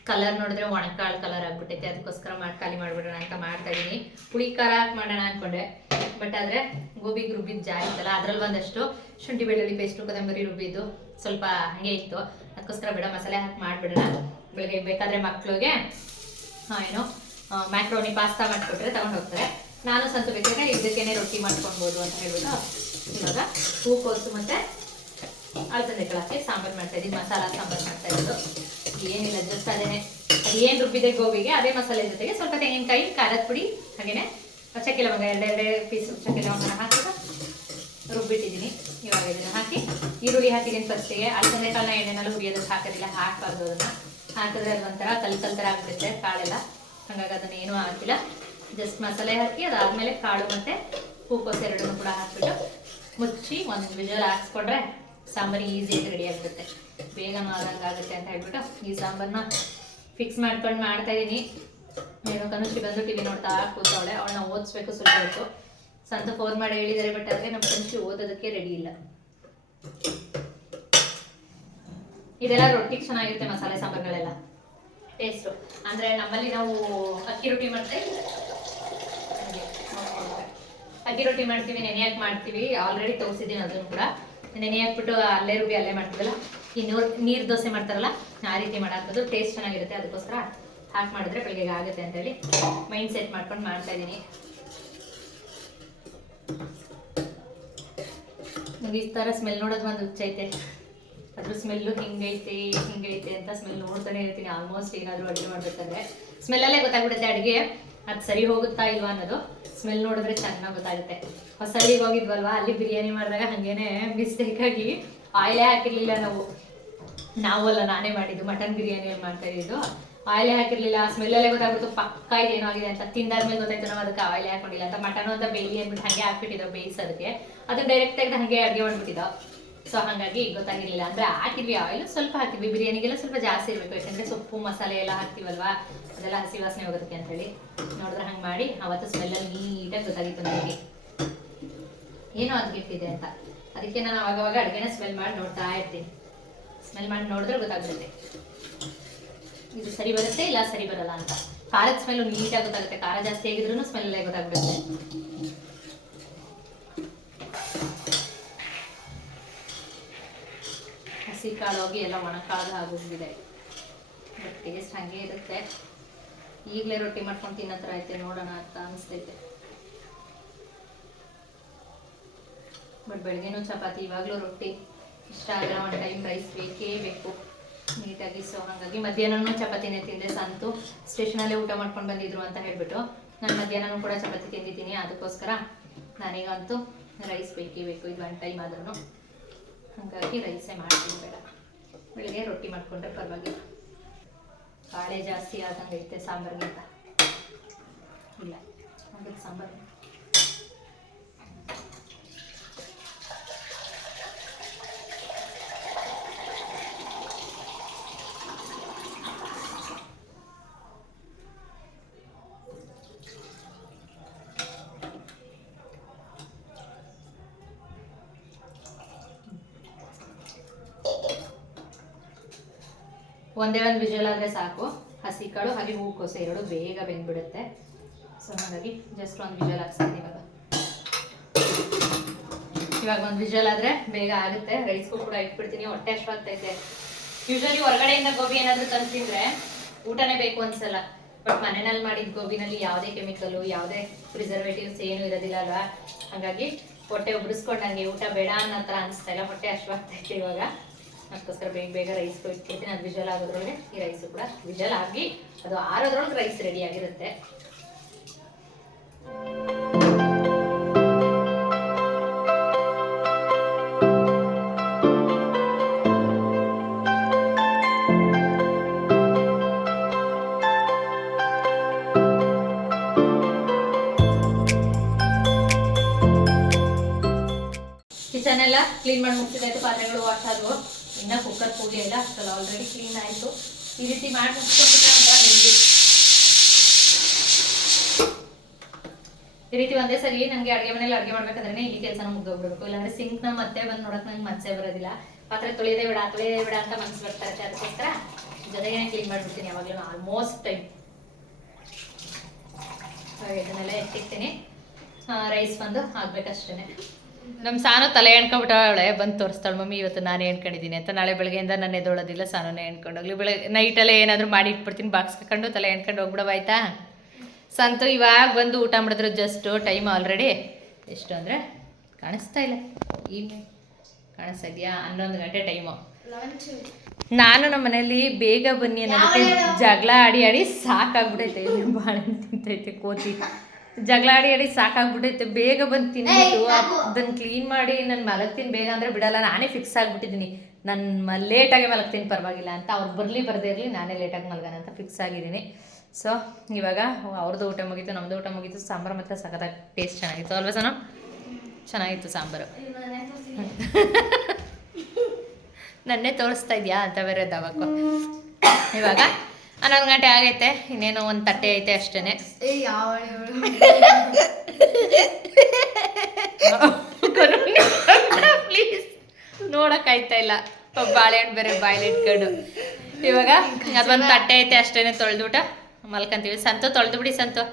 ಕಲರ್ ನೋಡಿದ್ರೆ ಒಣಕಾಳು ಕಲರ್ ಆಗ್ಬಿಟ್ಟೈತೆ. ಅದಕ್ಕೋಸ್ಕರ ಮಾಡಿ ಖಾಲಿ ಮಾಡ್ಬಿಡೋಣ ಅಂತ ಮಾಡ್ತಾ ಇದ್ದೀನಿ. ಹುಳಿ ಖಾರ ಹಾಕಿ ಮಾಡೋಣ ಅಂದ್ಕೊಂಡೆ ಬಟ್ ಆದರೆ ಗೋಬಿಗೆ ರುಬ್ಬಿದ್ದು ಜಾರಿತ್ತಲ್ಲ ಅದ್ರಲ್ಲಿ ಒಂದಷ್ಟು ಶುಂಠಿ ಬೆಳ್ಳುಳ್ಳಿ ಪೇಸ್ಟು ಕೊತ್ತಂಬರಿ ರುಬ್ಬಿದ್ದು ಸ್ವಲ್ಪ ಹಾಗೆ ಇತ್ತು. ಅದಕ್ಕೋಸ್ಕರ ಬೇಡ, ಮಸಾಲೆ ಹಾಕಿ ಮಾಡಿಬಿಡೋಣ. ಬೆಳಗ್ಗೆ ಬೇಕಾದರೆ ಮಕ್ಳಿಗೆ ಹಾಂ ಏನು ಮ್ಯಾಕ್ರೋನಿ ಪಾಸ್ತಾ ಮಾಡಿಕೊಟ್ರೆ ತಗೊಂಡು ಹೋಗ್ತಾರೆ. ನಾನು ಸಂತು ಬೇಕಾದ್ರೆ ಇದಕ್ಕೇನೆ ರೊಟ್ಟಿ ಮಾಡ್ಕೊಳ್ಬೋದು ಅಂತ ಹೇಳ್ಬಿಟ್ಟು ಇವಾಗ ಹೂಕೋಸು ಮತ್ತೆ ಅಲಸಂದೆ ಕಾಳು ಹಾಕಿ ಸಾಂಬಾರು ಮಾಡ್ತಾ ಇದ್ದೀನಿ. ಮಸಾಲ, ಸಾಂಬಾರು ಮಾಡ್ತಾ ಇರೋದು. ಏನಿಲ್ಲ ಜಸ್ಟ್ ಅದೇನೆ ಅದು ಏನು ರುಬ್ಬಿದೆ ಗೋಬಿಗೆ, ಅದೇ ಮಸಾಲೆ ಜೊತೆಗೆ ಸ್ವಲ್ಪ ತೆಂಗಿನಕಾಯಿ, ಖಾರದ ಪುಡಿ, ಹಾಗೇನೆ ಚಕ್ಕೆ ಲವಂಗ ಎರಡೆರಡೆ ಪೀಸ್ ಚಕ್ಕೆ ಲವಂಗನ ಹಾಕಿಬಿಟ್ಟು ರುಬ್ಬಿಟ್ಟಿದ್ದೀನಿ. ಇವಾಗ ಇದನ್ನು ಹಾಕಿ ಈರುಳ್ಳಿ ಹಾಕಿದ್ದೀನಿ ಫಸ್ಟಿಗೆ. ಅಲಸಂದೆ ಕಾಳನ್ನ ಎಣ್ಣೆನಲ್ಲಿ ಹುರಿಯೋದಕ್ಕೆ ಹಾಕೋದಿಲ್ಲ, ಹಾಕಬಾರ್ದು ಅದನ್ನು. ಹಾಕಿದ್ರೆ ಅದು ಒಂಥರ ಕಲ್ ಕಲ್ ಥರ ಆಗ್ಬಿಡುತ್ತೆ ಕಾಳೆಲ್ಲ. ಹಾಗಾಗಿ ಅದನ್ನ ಏನೂ ಹಾಕಿಲ್ಲ. ಜಸ್ಟ್ ಮಸಾಲೆ ಹಾಕಿ ಅದಾದಮೇಲೆ ಕಾಳು ಮತ್ತೆ ಹೂಕೋಸು ಎರಡನ್ನೂ ಕೂಡ ಹಾಕ್ಬಿಟ್ಟು ಮುಚ್ಚಿ ಒಂದು ವಿಜಲ್ ಹಾಕ್ಸ್ಕೊಂಡ್ರೆ ಸಾಂಬಾರು ಈಸಿಯಾಗಿ ರೆಡಿ ಆಗುತ್ತೆ. ಬೇಗ ಆಗುತ್ತೆ ಅಂತ ಹೇಳ್ಬಿಟ್ಟು ಈ ಸಾಂಬಾರನ್ನ ಫಿಕ್ಸ್ ಮಾಡ್ಕೊಂಡು ಮಾಡ್ತಾ ಇದ್ದೀನಿ ಏನೋ ಕನುಷಿ ಬಂದು ಟಿವಿ ನೋಡ್ತಾ ಕೂತವಳೆ. ಅವಳನ್ನ ಓದಿಸ್ಬೇಕು ಸ್ವಲ್ಪ ಹೊತ್ತು. ಸಂತ ಫೋನ್ ಮಾಡಿ ಹೇಳಿದ್ದಾರೆ ಬಟ್ ಆದರೆ ನಮ್ಮ ಕನುಷಿ ಓದೋದಕ್ಕೆ ರೆಡಿ ಇಲ್ಲ. ಇದೆಲ್ಲ ರೊಟ್ಟಿಗೆ ಚೆನ್ನಾಗಿರುತ್ತೆ ಮಸಾಲೆ ಸಾಂಬಾರುಗಳೆಲ್ಲ. ಟೇಸ್ಟು ಅಂದರೆ ನಮ್ಮಲ್ಲಿ ನಾವು ಅಕ್ಕಿ ರೊಟ್ಟಿ ಮಾಡ್ತೀವಿ. ಅಕ್ಕಿ ರೊಟ್ಟಿ ಮಾಡ್ತೀವಿ, ನೆನೆಯಾಕ್ ಮಾಡ್ತೀವಿ. ಆಲ್ರೆಡಿ ತೋರಿಸಿದ್ದೀನಿ ಅದನ್ನು ಕೂಡ. ನೆನೆ ಹಾಕ್ಬಿಟ್ಟು ಅಲ್ಲೇ ರುಬ್ಬಿ ಅಲ್ಲೇ ಮಾಡ್ತೀವಲ್ಲ? ಈ ನೀರು ನೀರು ದೋಸೆ ಮಾಡ್ತಾರಲ್ಲ, ಆ ರೀತಿ ಮಾಡಾಕೋದು ಟೇಸ್ಟ್ ಚೆನ್ನಾಗಿರುತ್ತೆ, ಅದಕ್ಕೋಸ್ಕರ ಹಾಕಿ ಮಾಡಿದ್ರೆ ಬೆಳಿಗ್ಗೆ ಆಗುತ್ತೆ ಅಂತೇಳಿ ಮೈಂಡ್ ಸೆಟ್ ಮಾಡ್ಕೊಂಡು ಮಾಡ್ತಾ ಇದ್ದೀನಿ. ನಂಗೆ ಈ ಥರ ಸ್ಮೆಲ್ ನೋಡೋದು ಒಂದು ಹುಚ್ಚೈತೆ ಅದ್ರ ಸ್ಮೆಲ್ಲು ಹಿಂಗೈತೆ ಹಿಂಗೈತೆ ಅಂತ ಸ್ಮೆಲ್ ನೋಡ್ತಾನೆ ಇರ್ತೀನಿ. ಆಲ್ಮೋಸ್ಟ್ ಏನಾದರೂ ಅಡುಗೆ ಮಾಡ್ಬೇಕಾದ್ರೆ. ಸ್ಮೆಲ್ಲಲ್ಲೇ ಗೊತ್ತಾಗ್ಬಿಡುತ್ತೆ ಅಡುಗೆ. ಅದು ಸರಿ ಹೋಗುತ್ತಾ ಇಲ್ವಾ ಅನ್ನೋದು ಸ್ಮೆಲ್ ನೋಡಿದ್ರೆ ಚೆನ್ನಾಗಿ ಗೊತ್ತಾಗುತ್ತೆ. ಹೊಸಳ್ಳಿಗೆ ಹೋಗಿದ್ವಲ್ವಾ? ಅಲ್ಲಿ ಬಿರಿಯಾನಿ ಮಾಡಿದಾಗ ಹಾಗೇನೆ ಮಿಸ್ಟೇಕ್ ಆಗಿ ಆಯಿಲೇ ಹಾಕಿರ್ಲಿಲ್ಲ ನಾವು. ನಾವು ಅಲ್ಲ, ನಾನೇ ಮಾಡಿದ್ದು. ಮಟನ್ ಬಿರಿಯಾನಿ ಮಾಡ್ತಾ ಇದ್ದಿದ್ದು ಆಯಿಲೇ ಹಾಕಿರ್ಲಿಲ್ಲ ಸ್ಮೆಲ್ಲಲ್ಲೇ ಗೊತ್ತಾಗುತ್ತೆ ಪಕ್ಕ ಇದೇನೋ ಆಗಿದೆ ಅಂತ ತಿಂದಾದ್ಮೇಲೆ ಗೊತ್ತಾಯ್ತು ನಾವು ಅದಕ್ಕೆ ಆಯಿಲ್ ಹಾಕೊಂಡಿಲ್ಲ. ಅಂತ ಮಟನ್ ಅಂತ ಬೇಯಿ ಅಂದ್ಬಿಟ್ಟು ಹಾಗೆ ಹಾಕ್ಬಿಟ್ಟಿದ್ದೋ ಬೇಯಿಸೋದಕ್ಕೆ. ಅದು ಡೈರೆಕ್ಟ್ ಆಗಿ ಹಾಗೆ ಅಡುಗೆ ಮಾಡ್ಬಿಟ್ಟಿದ್ದೋ. ಸೊ ಹಾಗಾಗಿ ಗೊತ್ತಾಗಿರ್ಲಿಲ್ಲ. ಅಂದ್ರೆ ಹಾಕಿದ್ವಿ ಆಯಿಲ್ ಸ್ವಲ್ಪ ಹಾಕಿದ್ವಿ. ಬಿರಿಯಾನಿಗೆಲ್ಲ ಸ್ವಲ್ಪ ಜಾಸ್ತಿ ಇರಬೇಕು. ಯಾಕಂದ್ರೆ ಸೊಪ್ಪು, ಮಸಾಲೆ ಎಲ್ಲ ಹಾಕ್ತಿವಲ್ವಾ? ಅದೆಲ್ಲ ಹಸಿ ವಾಸನೆ ಹೋಗುತ್ತೆ ಅಂತ ಹೇಳಿ ನೋಡಿದ್ರೆ ಹಂಗೆ ಮಾಡಿ ಅವತ್ತು ಸ್ಮೆಲ್ಲ ನೀಟಾಗಿ ಗೊತ್ತಾಗಿತ್ತು ನನಗೆ ಏನೋ ಇದೆ ಅಂತ. ಅದಕ್ಕೆ ನಾನು ಅವಾಗವಾಗ ಅಡುಗೆನ ಸ್ಮೆಲ್ ಮಾಡಿ ನೋಡ್ತಾ ಇರ್ತೀನಿ. ಸ್ಮೆಲ್ ಮಾಡಿ ನೋಡಿದ್ರೆ ಗೊತ್ತಾಗುತ್ತೆ ಇದು ಸರಿ ಬರುತ್ತೆ ಇಲ್ಲ ಸರಿ ಬರಲ್ಲ ಅಂತ. ಖಾರದ ಸ್ಮೆಲ್ ನೀಟಾಗಿ ಗೊತ್ತಾಗುತ್ತೆ. ಖಾರ ಜಾಸ್ತಿ ಆಗಿದ್ರು ಸ್ಮೆಲ್ ಗೊತ್ತಾಗ್ಬಿಡುತ್ತೆ. ಹಸಿ ಕಾಳೋಗಿ ಎಲ್ಲ ಒಣಕಾಳು ಆಗೋಗಿದೆ ಬಟ್ ಟೇಸ್ಟ್ ಹಾಗೆ ಇರುತ್ತೆ. ಈಗಲೇ ರೊಟ್ಟಿ ಮಾಡ್ಕೊಂಡು ತಿನ್ನತ್ರ ಐತೆ, ನೋಡೋಣ ಅಂತ ಅನಿಸ್ತೈತೆ. ಬಟ್ ಬೆಳಗ್ಗೆನೂ ಚಪಾತಿ, ಇವಾಗಲೂ ರೊಟ್ಟಿ. ಇಷ್ಟ ಆಗಲ್ಲ ಒಂದು ಟೈಮ್ ರೈಸ್ ಬೇಕೇ ಬೇಕು. ನೀಟಾಗಿ ಸೊ, ಹಾಗಾಗಿ ಮಧ್ಯಾಹ್ನನೂ ಚಪಾತಿನೇ ತಿಂದೆ ಸಂತು. ಸ್ಟೇಷನಲ್ಲೇ ಊಟ ಮಾಡ್ಕೊಂಡು ಬಂದಿದ್ರು ಅಂತ ಹೇಳ್ಬಿಟ್ಟು ನಾನು ಮಧ್ಯಾಹ್ನನೂ ಕೂಡ ಚಪಾತಿ ತಿಂದಿದ್ದೀನಿ. ಅದಕ್ಕೋಸ್ಕರ ನನಗಂತೂ ರೈಸ್ ಬೇಕೇ ಬೇಕು. ಇದು ಒಂದು ಟೈಮ್ ಆದ್ರೂ ಹಾಗಾಗಿ ರೈಸೇ ಮಾಡ್ತೀನಿ ಬೇಡ. ಬೆಳಿಗ್ಗೆ ರೊಟ್ಟಿ ಮಾಡಿಕೊಂಡ್ರೆ ಪರವಾಗಿಲ್ಲ. ಕಾಳೆ ಜಾಸ್ತಿ ಆದಂಗೈತೆ ಸಾಂಬಾರ್ಗಿಂತ. ಇಲ್ಲ ಸಾಂಬಾರು? ಒಂದೇ ಒಂದು ವಿಜುವಲ್ ಆದರೆ ಸಾಕು. ಹಸಿ ಕಾಳು, ಹಾಗೆ ಹೂಕೋಸೆ ಎರಡು ಬೇಗ ಬೆಂದ್ಬಿಡುತ್ತೆ. ಸೊ ಹಾಗಾಗಿ ಜಸ್ಟ್ ಒಂದು ವಿಜುವಲ್ ಹಾಕ್ಸ್ತೀನಿ ಇವಾಗ. ಇವಾಗ ಒಂದು ವಿಜುವಲ್ ಆದರೆ ಬೇಗ ಆಗುತ್ತೆ. ರೈಸ್ಗೂ ಕೂಡ ಇಟ್ಬಿಡ್ತೀನಿ. ಹೊಟ್ಟೆ ಅಷ್ಟವಾಗ್ತೈತೆ ಯೂಶಲಿ ಹೊರಗಡೆಯಿಂದ ಗೋಬಿ ಏನಾದರೂ ತಂದು ತಿಂದರೆ ಊಟನೇ ಬೇಕು ಅನ್ಸಲ್ಲ. ಬಟ್ ಮನೆಯಲ್ಲಿ ಮಾಡಿದ ಗೋಬಿನಲ್ಲಿ ಯಾವುದೇ ಕೆಮಿಕಲು ಯಾವುದೇ ಪ್ರಿಸರ್ವೇಟಿವ್ಸ್ ಏನು ಇರೋದಿಲ್ಲ ಅಲ್ವಾ? ಹಾಗಾಗಿ ಹೊಟ್ಟೆ ಉಬ್ರಿಸ್ಕೊಂಡಂಗೆ ಊಟ ಬೇಡ ಅನ್ನೋ ಥರ ಅನಿಸ್ತಾ ಇಲ್ಲ. ಹೊಟ್ಟೆ ಅಷ್ಟವಾಗ್ತೈತೆ ಇವಾಗ. ಅದಕ್ಕೋಸ್ಕರ ಬೇಗ ಬೇಗ ರೈಸ್ ಇಟ್ಬಿಡ್ತೀನಿ ಅದು ವಿಜಲ್ ಆಗೋದ್ರೊಳಗೆ ಈ ರೈಸು ಕೂಡ ವಿಜಲ್ ಆಗಿ ಅದು ಆರೋದ್ರೊಳಗೆ ರೈಸ್ ರೆಡಿ ಆಗಿರುತ್ತೆ. ಕ್ಲೀನ್ ಮಾಡಿ ಇನ್ನ ಎಲ್ಲ ಅಷ್ಟಲ್ಲ ಆಲ್ರೆಡಿ ಕ್ಲೀನ್ ಆಯಿತು. ಈ ರೀತಿ ಮಾಡಿ ಮುಗಿಸ್ಕೊಂಡ್ಬಿಟ್ರೆ ಅಂತ ನಿಮಗೆ ಈ ರೀತಿ ಒಂದೇ ಸರಿ ನನಗೆ ಅಡುಗೆ ಮನೇಲಿ ಅಡುಗೆ ಮಾಡ್ಬೇಕಾದ್ರೆ ಇಲ್ಲಿ ಕೆಲಸ ಮುಗ್ದೋಗ್ಬಿಡ್ಬೇಕು. ಇಲ್ಲಾಂದ್ರೆ ಸಿಂಕ್ನ ಮತ್ತೆ ಬಂದು ನೋಡಕ್ ನಂಗೆ ಮಚ್ಚೆ ಬರೋದಿಲ್ಲ. ಪಾತ್ರೆ ತೊಳೆಯದೇ ಬೇಡ ತೊಳೆಯದೇ ಬೇಡ ಅಂತ ಮನ್ಸು ಬರ್ತಾ ಇರುತ್ತೆ ಅದಕ್ಕೋಸ್ಕರ ಜೊತೆಗೇನೆ ಕ್ಲೀನ್ ಮಾಡ್ಬಿಡ್ತೀನಿ ಯಾವಾಗಲೂ ಆಲ್ಮೋಸ್ಟ್ ಟೈಮ್ ಇದನ್ನೆಲ್ಲ ಎತ್ತಿಕ್ತೀನಿ. ರೈಸ್ ಬಂದು ಆಗ್ಬೇಕಷ್ಟೇನೆ. ನಮ್ಮ ಸಾನು ತಲೆ ಎಣ್ಕೊಂಡ್ಬಿಟ್ಟವಳೆ ಬಂದು ತೋರಿಸ್ತಾಳೆ ಮಮ್ಮಿ ಇವತ್ತು ನಾನು ಎಣ್ಕೊಂಡಿದ್ದೀನಿ ಅಂತ ನಾಳೆ ಬೆಳಗ್ಗೆಯಿಂದ ನಾನು ಎದೊಳೋದಿಲ್ಲ ಸಾನುನೇ ಎಣ್ಕೊಂಡೋಗ್ಲಿ ಬೆಳಗ್ಗೆ ನೈಟಲ್ಲೇ ಏನಾದರೂ ಮಾಡಿ ಇಟ್ಬಿಡ್ತೀನಿ ಬಾಕ್ಸ್ ಹಾಕೊಂಡು ತಲೆ ಎಣ್ಕೊಂಡು ಹೋಗ್ಬಿಡವಾಯ್ತಾ ಸಂತು ಇವಾಗ ಬಂದು ಊಟ ಮಾಡಿದ್ರು ಜಸ್ಟು ಟೈಮ್ ಆಲ್ರೆಡಿ ಎಷ್ಟು ಅಂದರೆ ಕಾಣಿಸ್ತಾ ಇಲ್ಲ. ಈಗ ಕಾಣಿಸ್ತಾ ಇದೆಯಾ ಹನ್ನೊಂದು ಗಂಟೆ ಟೈಮು ನಾನು ನಮ್ಮ ಮನೇಲಿ ಬೇಗ ಬನ್ನಿ ಅನ್ನೋದಕ್ಕೆ ಜಗಳ ಆಡಿ ಆಡಿ ಸಾಕಾಗ್ಬಿಟ್ಟೈತೆ ಬಾಳೆ ಬಾಳೆಹಣ್ಣು ತಿಂತೈತೆ ಕೋತಿ. ಜಗಳ ಆಡಿ ಸಾಕಾಗ್ಬಿಟ್ಟೈತೆ. ಬೇಗ ಬಂದು ತಿನ್ಬಿಟ್ಟು ಅದನ್ನ ಕ್ಲೀನ್ ಮಾಡಿ ನನ್ನ ಮಲಗ್ತೀನಿ ಬೇಗ ಅಂದರೆ ಬಿಡಲ್ಲ. ನಾನೇ ಫಿಕ್ಸ್ ಆಗಿಬಿಟ್ಟಿದ್ದೀನಿ. ನಾನು ಲೇಟಾಗಿ ಮಲಗ್ತೀನಿ ಪರವಾಗಿಲ್ಲ ಅಂತ ಅವ್ರು ಬರಲಿ ಬರದೇ ಇರಲಿ ನಾನೇ ಲೇಟಾಗಿ ಮಲಗೋಣ ಅಂತ ಫಿಕ್ಸ್ ಆಗಿದ್ದೀನಿ. ಸೊ ಇವಾಗ ಅವ್ರದ್ದು ಊಟ ಮುಗೀತು ನಮ್ಮದು ಊಟ ಮುಗೀತು. ಸಾಂಬಾರು ಮಾತ್ರ ಸಖತ್ತಾಗಿ ಟೇಸ್ಟ್ ಚೆನ್ನಾಗಿತ್ತು ಅಲ್ವಾ ಸನ? ಚೆನ್ನಾಗಿತ್ತು ಸಾಂಬಾರು. ನನ್ನೇ ತೋರಿಸ್ತಾ ಇದೆಯಾ ಅಂತ ಬೇರೆ ದವಾಕು ಇವಾಗ ಹನ್ನೊಂದು ಗಂಟೆ ಆಗೈತೆ ಇನ್ನೇನೋ ಒಂದು ತಟ್ಟೆ ಐತೆ ಅಷ್ಟೇ ಪ್ಲೀಸ್ ನೋಡೋಕ್ಕಾಯ್ತಾ ಇಲ್ಲ. ಬಾಳೆಹಣ್ಣು ಬೇರೆ ಬಾಯ್ಲಿ ಇಟ್ಕೊಂಡು. ಇವಾಗ ಅದೊಂದು ತಟ್ಟೆ ಐತೆ ಅಷ್ಟೇನೆ ತೊಳೆದ್ಬಿಟ ಮಲ್ಕೊಂತೀವಿ. ಸಂತು ತೊಳೆದು ಬಿಡಿ ಸಂತು.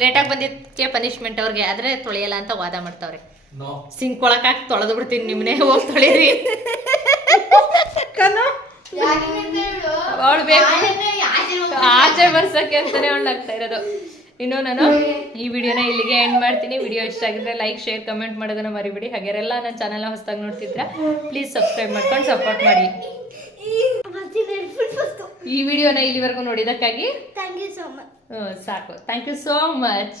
ಲೇಟಾಗಿ ಬಂದಿದ್ದಕ್ಕೆ ಪನಿಷ್ಮೆಂಟ್ ಅವ್ರಿಗೆ ಆದರೆ ತೊಳೆಯಲ್ಲ ಅಂತ ವಾದ ಮಾಡ್ತಾವ್ರೆ. ನೋ. ಸಿಂಕ್ ಹಾಕಿ ತೊಳೆದು ಬಿಡ್ತೀನಿ ನಿಮ್ಮನೆ ಹೋಗಿ ತೊಳೀರಿ. ಅವಳು ಬೇಕು. ಆಚೆ ಬರ್ಸಕ್ಕೆ ಅಂತಾನೆ ಒಳ್ಳಾಗ್ತಾ ಇರೋದು. ಇನ್ನು ನಾನು ಈ ವಿಡಿಯೋನ ಇಲ್ಲಿಗೆ ಎಂಡ್ ಮಾಡ್ತೀನಿ. ವಿಡಿಯೋ ಇಷ್ಟ ಆಗಿದ್ರೆ ಲೈಕ್ ಶೇರ್ ಕಮೆಂಟ್ ಮಾಡೋದನ್ನ ಮರಿಬಿಡಿ. ಹಾಗೆಲ್ಲ ನನ್ನ ಚಾನಲ್ ಹೊಸದಾಗಿ ನೋಡ್ತಿದ್ರೆ ಪ್ಲೀಸ್ ಸಬ್ಸ್ಕ್ರೈಬ್ ಮಾಡ್ಕೊಂಡು ಸಪೋರ್ಟ್ ಮಾಡಿ. ಈ ವಿಡಿಯೋನ ಇಲ್ಲಿವರೆಗೂ ಹ್ಮ್, ಸಾಕು. Thank you so much